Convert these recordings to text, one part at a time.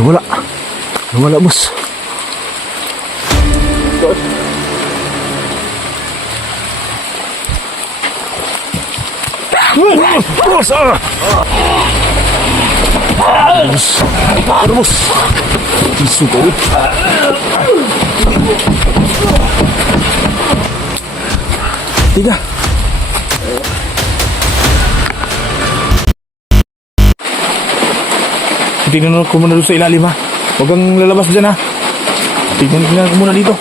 Nawala. Nawala, boss. Boss! Boss! Ano, boss? Isu ko. Tiga. Tingnan ko muna doon sa ilalim, ha. Huwag kang lalabas dyan, ha. Tingnan ko muna dito.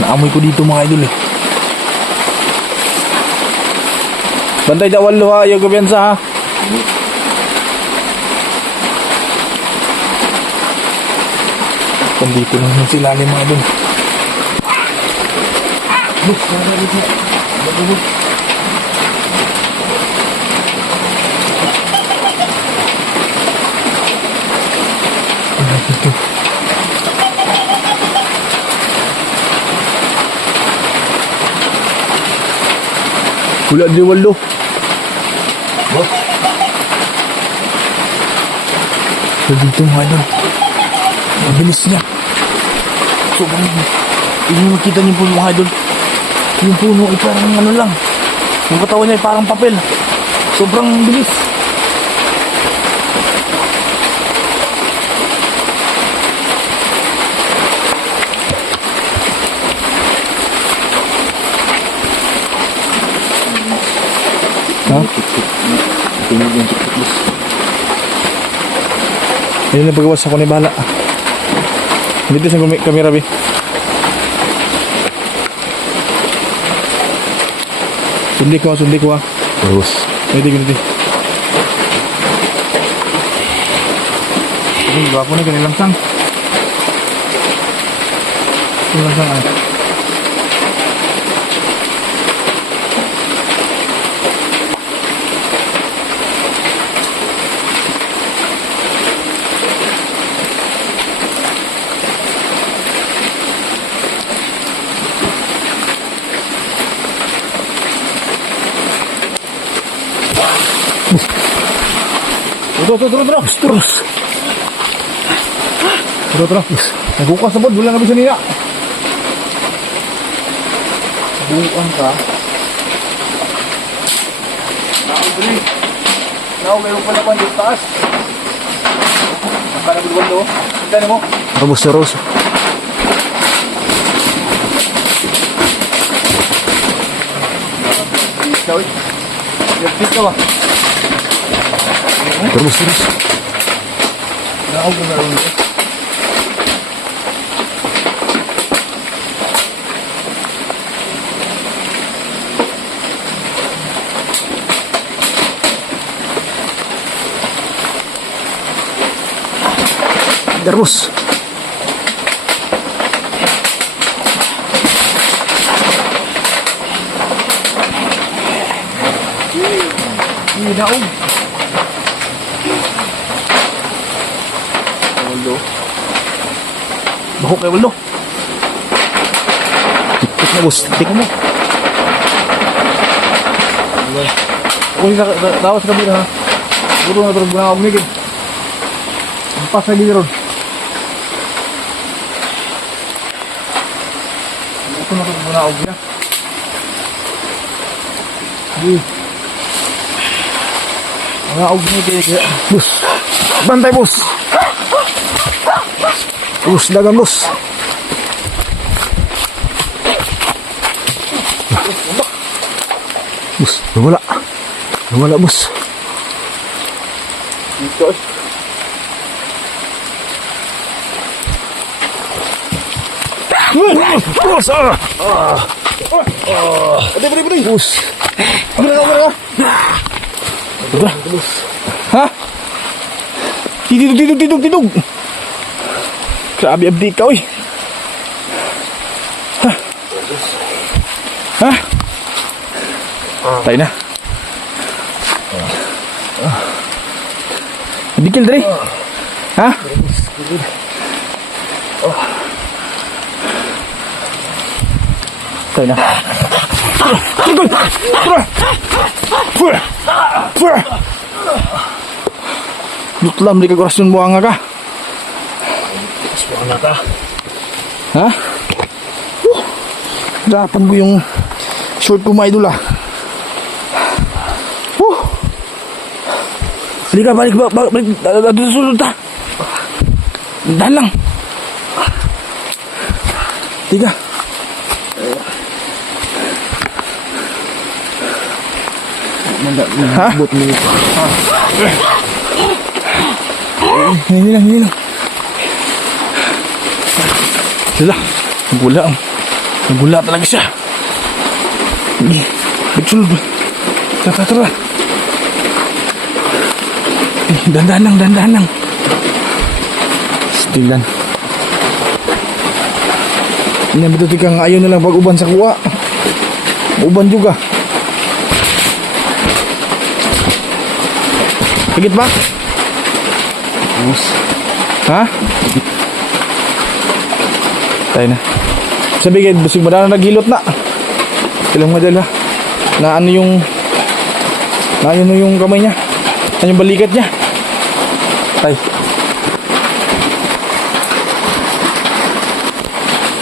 Naamoy ko dito, mga idol, eh. Bantay dawal lo, ha. Ayaw gabiyansa, ha. Dito lang sa ilalim, mga idol. Bus, dito. Bus. Ito. Wala di walo. Oh. Dito mga idol. Ang bilis niya. Sobrang yung makita niyo po mga idol. Yung puno ay parang ano lang. Yung katawan niya ay parang papel. Sobrang bilis. Ha? Hindi na pagawas ako ni Bala. Dito sa kamera, Bi. Sundi ko ha. Terus. Ganti. Ini gwapo na kanilang sang. Kanilang sang ay. Terus. Nagbukas na po, wala na bisa nila. Bukan ka. Mayroon pala pa dito taas. Akala mo doon, no? Tignan mo. Terus. Terus. Naog na rin ito. Terus. Daog. Bahok kayo walo. Tik na bos, tik mo. Uy, tawas kami na ha. Buro na pero bunawag nigid. Ampas na gini ron. Ito na pero bunawag niya. Bunawag niya. Bos, bantay bos. Bus, dagang bus. Bus, nawala. Nawala bus. Dito. Bus, Pwede. Bus. Gila. Bus. Ha? Tidog. Grabe abdi ka, uy. Ha? Tayo na. Dikil dari. Ha? Tayo na. Lutlam di ka orasyon mo nga ka. Suwana ka. Ha? Hirapan mo yung short ko mga idol ah. Halika, balik. Dito sulod ta. Dahan lang. Tiga. Ha? Hindi lang. Sila. Nagula talaga siya. Sulod. Tara. Dandan lang. Stilan. Ini betul kang ayaw na lang pag-uban sa kuha. Uban juga. Higit ba? Ha? Tayo na. Sabi kayo, busing mo na naghilot na. Silang madala. Na ano yung kamay niya. Ano yung balikat niya.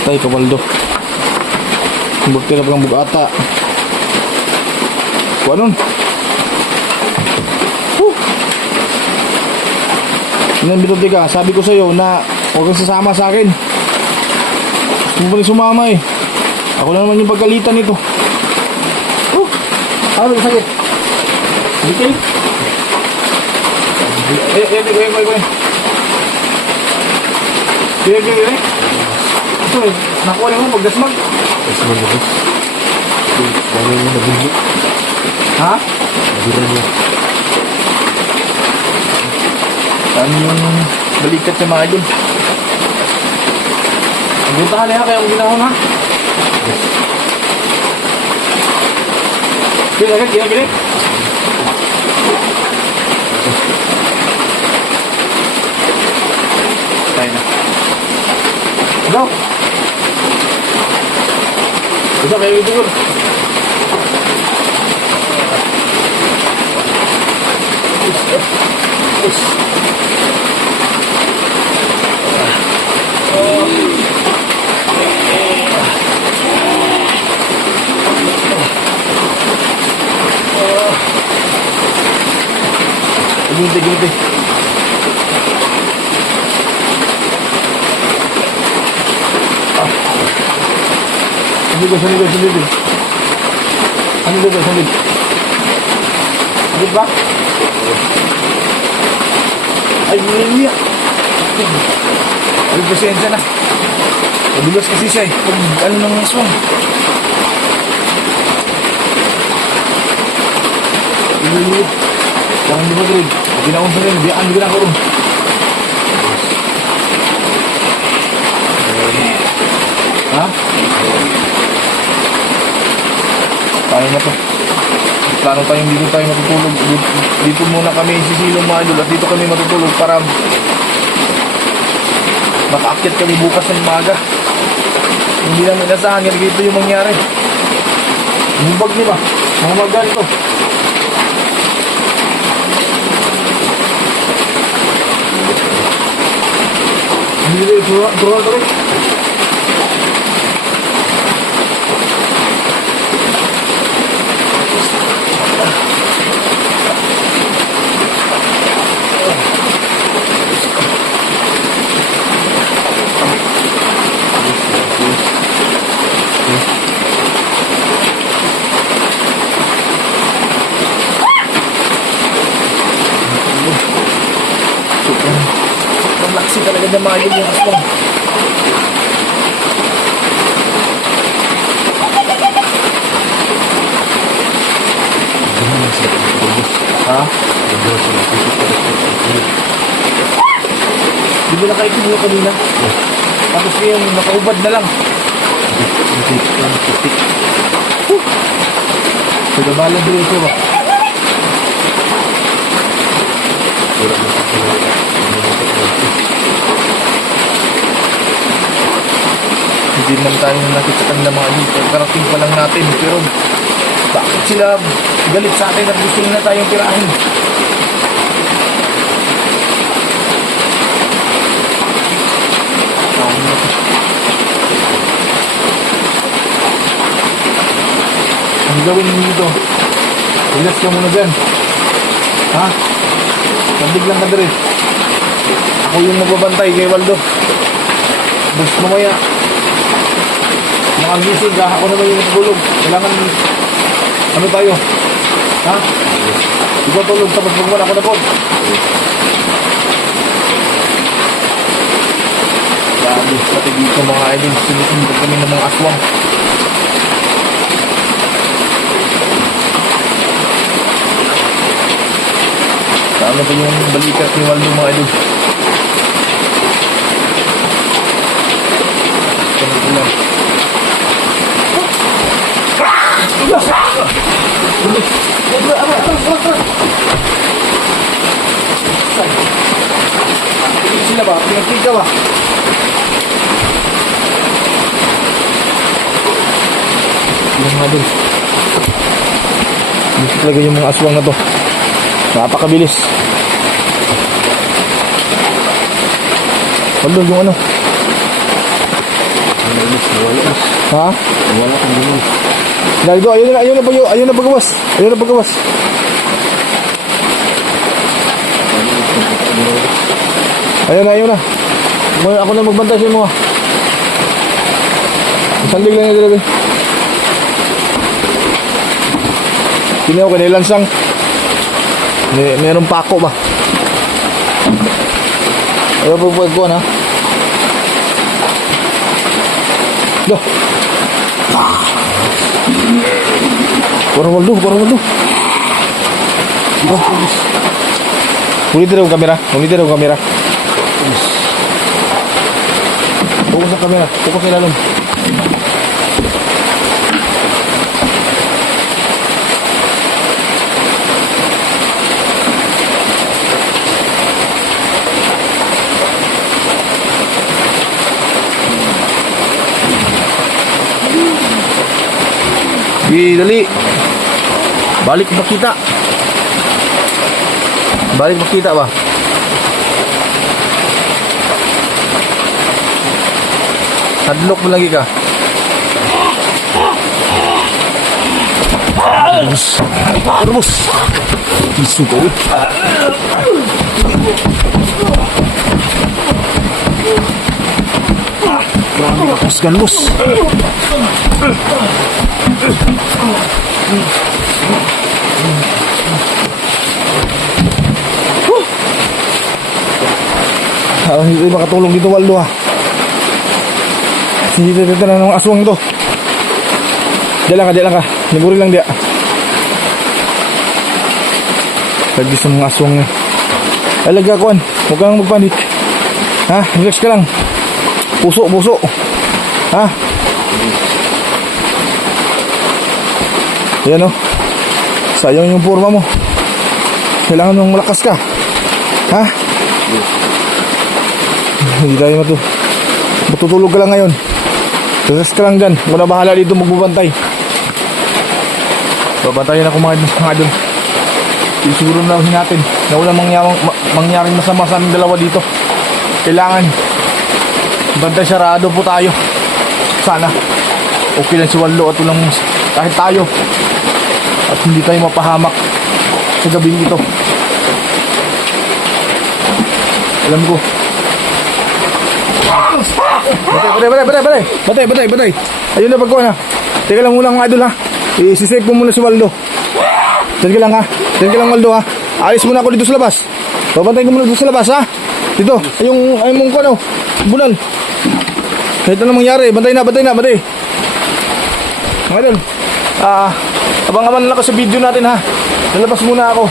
Tay, Kabaldo. Bukti na pang bugata. Kuha nun. Binabitote ka, sabi ko sa'yo na huwag kang sasama sa akin. Gusto mo pa rin sumama eh. Ako na naman yung pagkalitan nito. Ano ba sakit? Bitil? Gaya. Ito eh, nakuha niyo mo pagdasmag. Dasmag na boss. Dami mo nabunyi. Ha? Nabiran niya. Dami yung balikat sa mga idol. Ang guntahan niya kaya ang ginahon ha? Yes. Gila. Tayo na. Go! Bisa kayo ito yun. Gunti. Sandid. Sandid ba? Ay, niya. Ay, pasensya na. Madulas kasi siya eh. Pag ano nang aswang. Niya. Jangan di Madrid. Ginaon sa rin. Biyaan ko na ko rin. Ha? Tayo na to. Plano tayong dito tayo matutulog. Dito muna kami sisilong mga idol. At dito kami matutulog para makaakyat kami bukas ng umaga. Hindi namin nasahan. Ganito yung mangyari. Bubag niyo ba? Mga magal ito. Hindi turuan to rin. Laksi talaga na mga yung aswang. Ha? Di ba nakaikip mo kanina? Tapos yung nakaubad na lang. Nagabalan din ito ba? Hindi naman tayo nakita sa kanila mga idol. Karating pa lang natin. Pero bakit sila galit sa atin at gusto nila tayong tirahin? Ang gawin mo dito, relax ka muna dyan. Ha? Sabig lang ka diri. Ako yung nagbabantay kay Waldo. Bus mamaya makagising ka, ako naman yung natulog. Kailangan ano tayo? Ha? Ikaw tulog tapos magwala ako na po. Grabe, pati dito mga idol, sinusunod kami ng mga aswang. Ano pa yung balikat ni Waldo mga idol? Ito lang. Sila ba? Pinagpig ka ba? Yung mga idol. Dito talaga yung mga aswang na to. Napakabilis. Waldo, yung ano? Ha? Wala kang gano'n. Naldo, ayun na pagawas. Ayun na pagawas. Ayun na. Ako na magbantay sa mo. Sandig lang yung talaga. Kinaw ka nilansang. Meron pa ako ba? Ayaw po po ko na. Duh. Parang Waldo. Ulitin ang kamera. Fokus sa kamera. Fokus sa ilalim. Dali. Balik makita ba? Hadlok mo lagi ka. Terus. Isu ko. Hapuskan bos. Hindi makatulong dito Waldo ha. Hindi dito na ng aswang to. Diyan lang ka. Naguri lang dia. Lagi sa mga aswang na. Alaga kuan. Huwag ka nang magpanik. Ha? Relax ka lang. Puso. Ha? Yan o. Sayang yung forma mo. Kailangan mong malakas ka. Ha? Hindi tayo matutulog ka lang ngayon. Relax ka lang dyan. Muna bahala dito magbubantay. Babantayan ako mga idol. Siguro na natin na walang mangyaring masama sa aming dalawa dito. Kailangan bantay sarado po tayo. Sana okay lang si Waldo at walang kahit tayo at hindi tayo mapahamak sa gabing ito. Alam ko. Batay. Ayun na pagkuha na. Teka lang muna mga idol ha. I-save ko muna si Waldo. Diyan ka lang ha. Diyan ka lang Waldo ha. Alis muna ako dito sa labas. Babantayin ko muna dito sa labas ha. Dito. Ay mong ko ano. Bunal. Kahit anong mangyari. Bantay na. Mga idol. Abang-abangan lang ako sa video natin ha. Lalabas muna ako.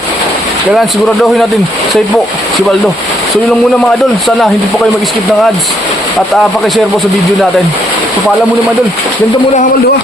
Kailangan siguraduhin natin. Safe po si Waldo. So yun lang muna mga idol. Sana hindi po kayo mag-skip ng ads. At pakishare po sa video natin. So paalam muna mga idol. Ganda muna ha Waldo ha.